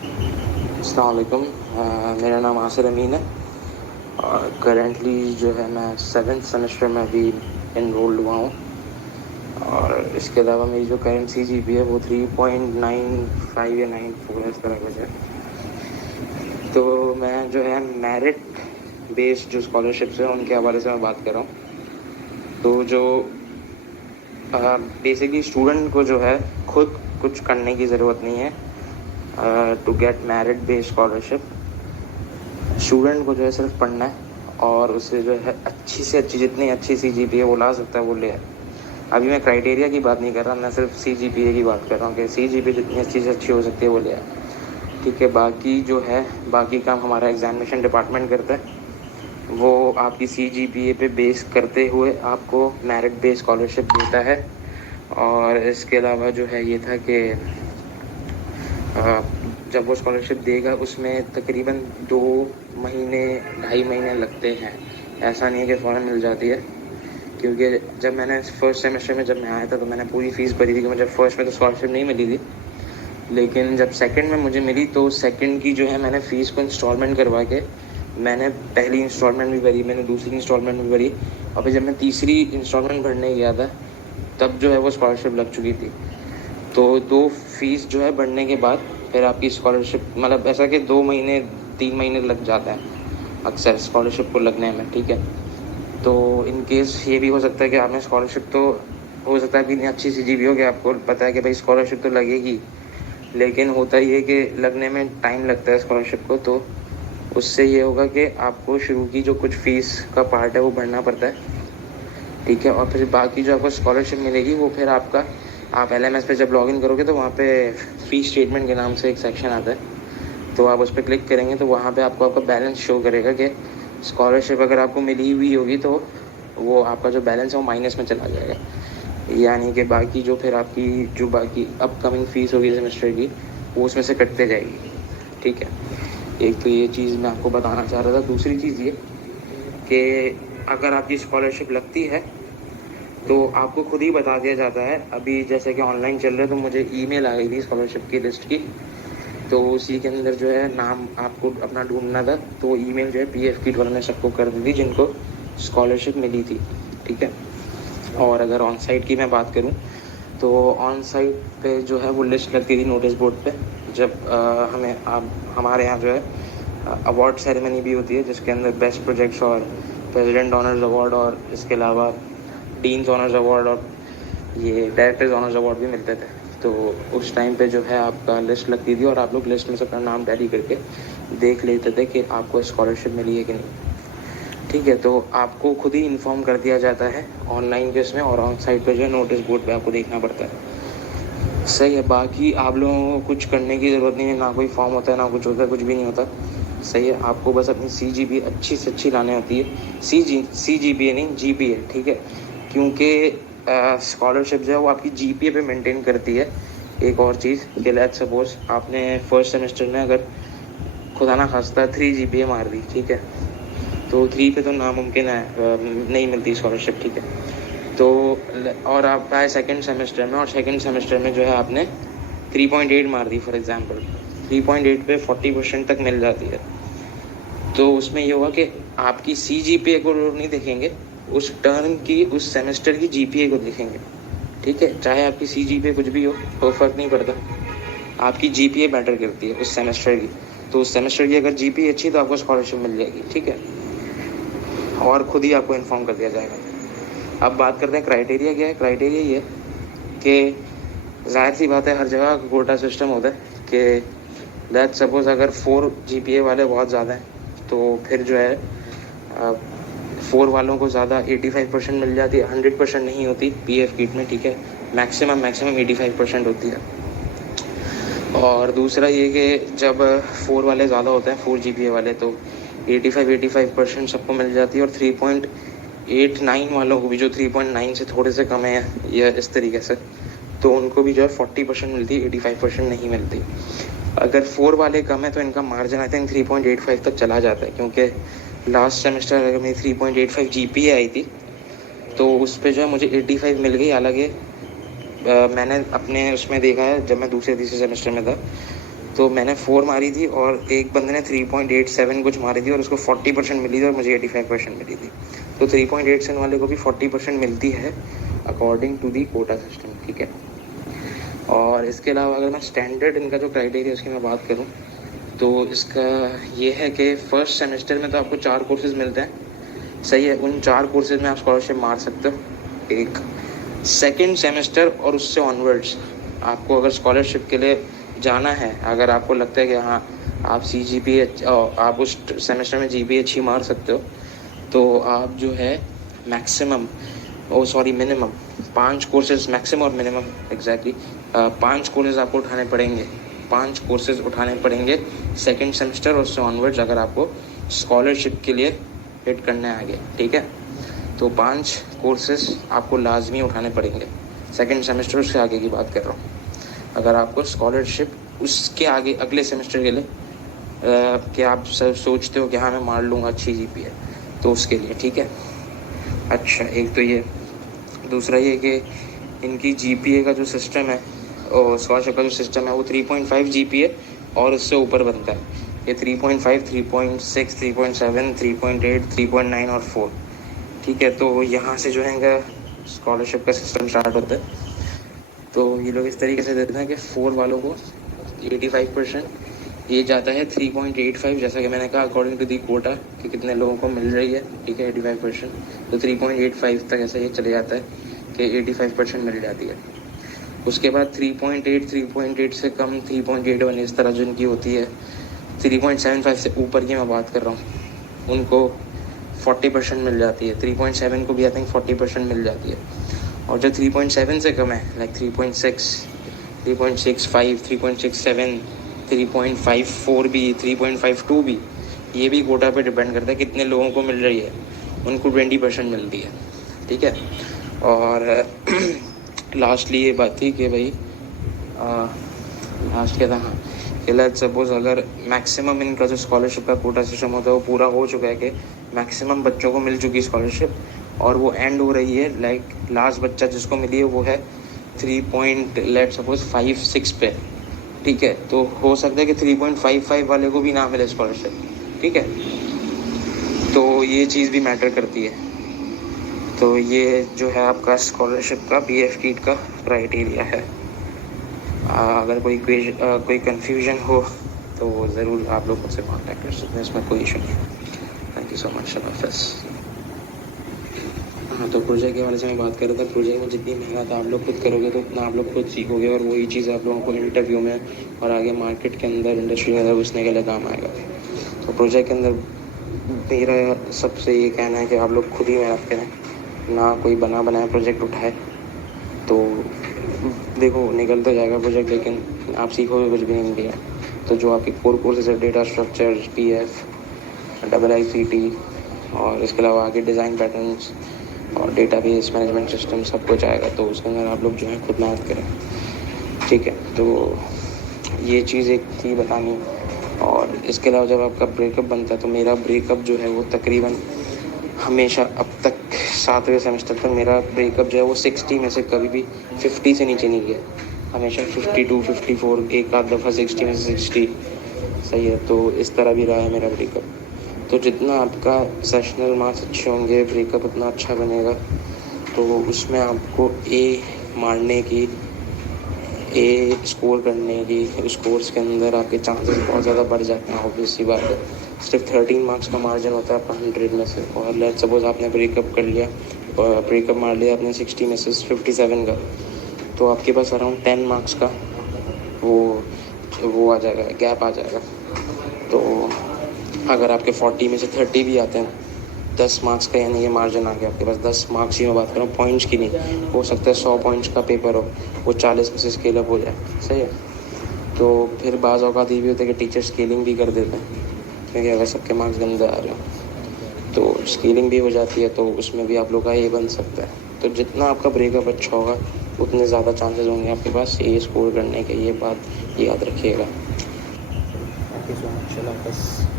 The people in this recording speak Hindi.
अस्सलाम वालेकुम। मेरा नाम आसिर अमीन है और करेंटली जो है मैं 7th सेमेस्टर में अभी इनरोल्ड हुआ हूँ। और इसके अलावा मेरी जो करेंट CGPA है वो 3.95 या 94 इस तरह कुछ है। तो मैं जो है मेरिट बेस्ड जो स्कॉलरशिप्स है उनके हवाले से मैं बात कर रहा हूँ। तो जो बेसिकली स्टूडेंट को जो है खुद कुछ करने की ज़रूरत नहीं है to get merit based scholarship. Student को जो है सिर्फ पढ़ना है और उसे जो है अच्छी से अच्छी जितनी अच्छी CGPA वो ला सकता है वो ले आए। अभी मैं क्राइटेरिया की बात नहीं कर रहा, मैं सिर्फ CGPA की बात कर रहा हूँ कि CGPA जितनी अच्छी से अच्छी हो सकती है वो ले आए। ठीक है, बाकी जो है बाकी काम हमारा एग्जामिनेशन डिपार्टमेंट करता है। वो आपकी CGPA पे बेस करते हुए आपको मेरिट बेस्ड स्कॉलरशिप देता है। और इसके अलावा जो है ये था कि जब वो स्कॉलरशिप देगा उसमें तकरीबन 2 महीने 2.5 महीने लगते हैं। ऐसा नहीं है कि फ़ौरन मिल जाती है, क्योंकि जब मैंने फर्स्ट सेमेस्टर में जब मैं आया था तो मैंने पूरी फ़ीस भरी थी कि मुझे फर्स्ट में तो स्कॉलरशिप नहीं मिली थी। लेकिन जब सेकंड में मुझे मिली तो सेकंड की जो है मैंने फ़ीस को इंस्टॉलमेंट करवा के मैंने पहली इंस्टॉलमेंट भी भरी, मैंने दूसरी इंस्टॉलमेंट भी भरी, और फिर जब मैं तीसरी इंस्टॉलमेंट भरने गया था तब जो है वो स्कॉलरशिप लग चुकी थी। तो 2 फीस जो है बढ़ने के बाद फिर आपकी स्कॉलरशिप, मतलब ऐसा कि 2 महीने 3 महीने लग जाता है अक्सर स्कॉलरशिप को लगने में। ठीक है, तो इन केस ये भी हो सकता है कि आपने स्कॉलरशिप तो हो सकता है कि इतनी अच्छी CGPA हो कि आपको पता है कि भाई स्कॉलरशिप तो लगेगी, लेकिन होता ये है कि लगने में टाइम लगता है स्कॉलरशिप को। तो उससे ये होगा कि आपको शुरू की जो कुछ फ़ीस का पार्ट है वो भरना पड़ता है। ठीक है, और फिर बाकी जो आपको स्कॉलरशिप मिलेगी वो फिर आपका, आप LMS पे जब लॉगिन करोगे तो वहाँ पे फ़ी स्टेटमेंट के नाम से एक सेक्शन आता है। तो आप उस पर क्लिक करेंगे तो वहाँ पे आपको आपका बैलेंस शो करेगा कि स्कॉलरशिप अगर आपको मिली हुई होगी तो वो आपका जो बैलेंस है वो माइनस में चला जाएगा। यानी कि बाकी जो फिर आपकी जो बाकी अपकमिंग फ़ीस होगी सेमेस्टर की वो उसमें से कटते जाएगी। ठीक है, एक तो ये चीज़ मैं आपको बताना चाह रहा था। दूसरी चीज़ ये कि अगर आपकी स्कॉलरशिप लगती है तो आपको खुद ही बता दिया जाता है। अभी जैसे कि ऑनलाइन चल रहा है तो मुझे ईमेल आ गई थी स्कॉलरशिप की लिस्ट की, तो उसी के अंदर जो है नाम आपको अपना ढूंढना था। तो ईमेल जो है PF किट वालों ने सबको कर दी थी जिनको स्कॉलरशिप मिली थी। ठीक है, और अगर ऑन साइट की मैं बात करूं तो ऑन साइट पे जो है वो लिस्ट लगती थी नोटिस बोर्ड पे। जब हमारे यहाँ जो है अवार्ड सेरेमनी भी होती है जिसके अंदर बेस्ट प्रोजेक्ट्स और प्रेसिडेंट ऑनर्स अवार्ड और इसके अलावा डीन्स ऑनर्स अवार्ड और ये डायरेक्टर्स ऑनर्स अवार्ड भी मिलते थे। तो उस टाइम पे जो है आपका लिस्ट लगती थी और आप लोग लिस्ट में से अपना नाम टैली करके देख लेते थे कि आपको स्कॉलरशिप मिली है कि नहीं। ठीक है, तो आपको खुद ही इन्फॉर्म कर दिया जाता है ऑनलाइन के इसमें, और ऑन साइट पे जो है नोटिस बोर्ड पे आपको देखना पड़ता है। सही है, बाकी आप लोगों को कुछ करने की ज़रूरत नहीं है, ना कोई फॉर्म होता है ना कुछ होता है, कुछ भी नहीं होता। सही है, आपको बस अपनी CGPA अच्छी से अच्छी लानी होती है। CGPA नहीं, GPA। ठीक है, क्योंकि स्कॉलरशिप जो है वो आपकी GPA पे मेंटेन करती है। एक और चीज़ कि लेट्स सपोज आपने फर्स्ट सेमेस्टर में अगर खुदा ना खास्ता 3 GPA मार दी, ठीक है, तो 3 पे तो नामुमकिन है नहीं मिलती स्कॉलरशिप। ठीक है, तो और आप आए सेकेंड सेमेस्टर में और सेकेंड सेमेस्टर में जो है आपने 3.8 मार दी फॉर एग्जांपल, 3.8 पे 40% तक मिल जाती है। तो उसमें ये हुआ कि आपकी CGPA को नहीं देखेंगे, उस टर्म की उस सेमेस्टर की GPA को देखेंगे। ठीक है, चाहे आपकी CGPA कुछ भी हो तो फ़र्क नहीं पड़ता, आपकी GPA मैटर करती है उस सेमेस्टर की। तो उस सेमेस्टर की अगर GPA अच्छी है तो आपको स्कॉलरशिप मिल जाएगी। ठीक है, और खुद ही आपको इन्फॉर्म कर दिया जाएगा। अब बात करते हैं क्राइटेरिया क्या है। क्राइटेरिया ये कि ज़ाहिर सी बात है हर जगह कोटा सिस्टम होता है कि लेट्स सपोज अगर 4 GPA वाले बहुत ज़्यादा हैं तो फिर जो है 4 वालों को ज़्यादा 85% मिल जाती है, 100% नहीं होती PF किट में। ठीक है, मैक्सिमम 85% होती है। और दूसरा ये कि जब 4 वाले ज़्यादा होते हैं, 4 GPA वाले, तो 85% सबको मिल जाती है। और 3.89 वालों को भी, जो 3.9 से थोड़े से कम है या इस तरीके से, तो उनको भी जो है 40% मिलती है, 85% नहीं मिलती। अगर 4 वाले कम है तो इनका मार्जिन आई थिंक 3.85 तक चला जाता है, क्योंकि लास्ट सेमेस्टर अगर मेरी 3.85 GPA आई थी तो उस पर जो है मुझे 85 मिल गई। हालांकि मैंने अपने उसमें देखा है जब मैं दूसरे तीसरे सेमेस्टर में था तो मैंने 4 मारी थी और एक बंदे ने 3.87 कुछ मारी थी और उसको 40% मिली थी और मुझे 85% मिली थी। तो 3.87 वाले को भी 40% मिलती है according to the quota system, ठीक है। और इसके अलावा अगर मैं स्टैंडर्ड इनका जो क्राइटेरिया उसकी मैं बात करूँ तो इसका ये है कि फर्स्ट सेमेस्टर में तो आपको 4 कोर्सेज मिलते हैं, सही है। उन 4 कोर्सेज में आप स्कॉलरशिप मार सकते हो। एक सेकेंड सेमेस्टर और उससे ऑनवर्ड्स आपको अगर स्कॉलरशिप के लिए जाना है, अगर आपको लगता है कि हाँ आप आप उस सेमेस्टर में GPA अच्छी मार सकते हो, तो आप जो है मिनिमम 5 कोर्सेज, मैक्सिमम और मिनिमम एग्जैक्टली 5 कोर्सेज आपको उठाने पड़ेंगे। 5 कोर्सेज उठाने पड़ेंगे सेकेंड सेमेस्टर और उससे ऑनवर्ड्स अगर आपको स्कॉलरशिप के लिए हिट करना है आगे, ठीक है। तो 5 कोर्सेज आपको लाजमी उठाने पड़ेंगे सेकेंड सेमेस्टर, उससे आगे की बात कर रहा हूँ। अगर आपको स्कॉलरशिप उसके आगे अगले सेमेस्टर के लिए कि आप सब सोचते हो कि हाँ मैं मार लूँगा अच्छी GPA, तो उसके लिए, ठीक है। अच्छा, एक तो ये, दूसरा ये कि इनकी GPA का जो सिस्टम है और स्कॉलरशिप का जो सिस्टम है वो 3.5 GPA और उससे ऊपर बनता है। ये 3.5, 3.6, 3.7, 3.8, 3.9 और 4, ठीक है। तो यहाँ से जो है इनका स्कॉलरशिप का सिस्टम स्टार्ट होता है। तो ये लोग इस तरीके से देते हैं कि 4 वालों को 85%, ये जाता है 3.85, जैसा कि मैंने कहा अकॉर्डिंग टू दी कोटा कि कितने लोगों को मिल रही है, ठीक है, 85%। तो 3.85 तक ऐसा ये चले जाता है कि 85% मिल जाती है। उसके बाद 3.8 से कम 3.81 इस तरह जो इनकी होती है, 3.75 से ऊपर की मैं बात कर रहा हूँ, उनको 40% मिल जाती है। 3.7 को भी आई थिंक 40% मिल जाती है। और जो 3.7 से कम है, लाइक 3.6, 3.65, 3.67, 3.54 भी, 3.52 भी, ये भी कोटा पे डिपेंड करता है कितने लोगों को मिल रही है। उनको 20% मिलती है, ठीक है। और लास्टली ये बात थी कि भाई लास्ट क्या था, हाँ, कि लेट्स सपोज अगर मैक्सिमम इनका जो स्कॉलरशिप का कोटा सिस्टम होता है वो पूरा हो चुका है कि मैक्सिमम बच्चों को मिल चुकी स्कॉलरशिप और वो एंड हो रही है, लाइक लास्ट बच्चा जिसको मिली है वो है 3.56 पे, ठीक है। तो हो सकता है कि 3.55 वाले को भी ना मिले स्कॉलरशिप, ठीक है। तो ये चीज़ भी मैटर करती है। तो ये जो है आपका स्कॉलरशिप का PF कीट का क्राइटेरिया है। अगर कोई कन्फ्यूजन हो तो ज़रूर आप लोग मुझसे कॉन्टैक्ट कर सकते हैं, इसमें कोई इशू नहीं है। थैंक यू सो मच, अल्लाह हाफ़िज़। हाँ, तो प्रोजेक्ट के बारे से मैं बात कर रहा था। प्रोजेक्ट में जितनी मेहनत आप लोग खुद करोगे तो उतना आप लोग खुद सीखोगे और वही चीज़ आप लोगों को इंटरव्यू में और आगे मार्केट के अंदर, इंडस्ट्री के अंदर घुसने के लिए काम आएगा। तो प्रोजेक्ट के अंदर मेरा सबसे ये कहना है कि आप लोग खुद ही मेहनत करें, ना कोई बना बनाया प्रोजेक्ट उठाए। तो देखो निकल तो जाएगा प्रोजेक्ट, लेकिन आप सीखोगे कुछ भी नहीं दिया। तो जो आपके कोर कोर्सेज है, डेटा स्ट्रक्चर, PF, IICT और इसके अलावा आगे डिज़ाइन पैटर्न्स और डेटाबेस मैनेजमेंट सिस्टम सब कुछ आएगा। तो उसके अंदर आप लोग जो है खुद मेहनत करें, ठीक है। तो ये चीज़ एक थी बतानी। और इसके अलावा जब आपका ब्रेकअप बनता है तो मेरा ब्रेकअप जो है वो तकरीबन हमेशा अब तक 7वें सेमेस्टर तक मेरा ब्रेकअप जो है वो 60 में से कभी भी 50 से नीचे नहीं गया। हमेशा 52, 54, एक आध दफ़ा 60 में से 60, सही है। तो इस तरह भी रहा है मेरा ब्रेकअप। तो जितना आपका सेशनल मार्क्स अच्छे होंगे, ब्रेकअप उतना अच्छा बनेगा। तो उसमें आपको ए स्कोर करने की, उस कोर्स के अंदर आपके चांसेस बहुत ज़्यादा बढ़ जाते हैं। ऑब्वियस सी बात है, सिर्फ 13 मार्क्स का मार्जिन होता है आपका 100 में से। और लेट्स सपोज आपने ब्रेकअप कर लिया, ब्रेकअप मार लिया आपने 60 में से 57 का, तो आपके पास अराउंड 10 मार्क्स का वो आ जाएगा, गैप आ जाएगा। तो अगर आपके 40 में से 30 भी आते हैं, 10 मार्क्स का यानी ये मार्जिन आ गया आपके पास। 10 मार्क्स ही मैं बात कर रहा हूँ, पॉइंट्स की नहीं। हो सकता है 100 पॉइंट्स का पेपर हो, वो 40 में से स्केल अप हो जाए, सही है। तो फिर बाज़ औक़ात ये भी होता है कि टीचर स्केलिंग भी कर देते हैं, क्योंकि अगर सबके मार्क्स गंदे आ रहे हो तो स्केलिंग भी हो जाती है। तो उसमें भी आप लोग का ये बन सकता है। तो जितना आपका ब्रेकअप अच्छा होगा उतने ज़्यादा चांसेस होंगे आपके पास ये स्कोर करने के। ये बात याद रखिएगा। थैंक यू सो मच, अल्लाह हाफ़िज़।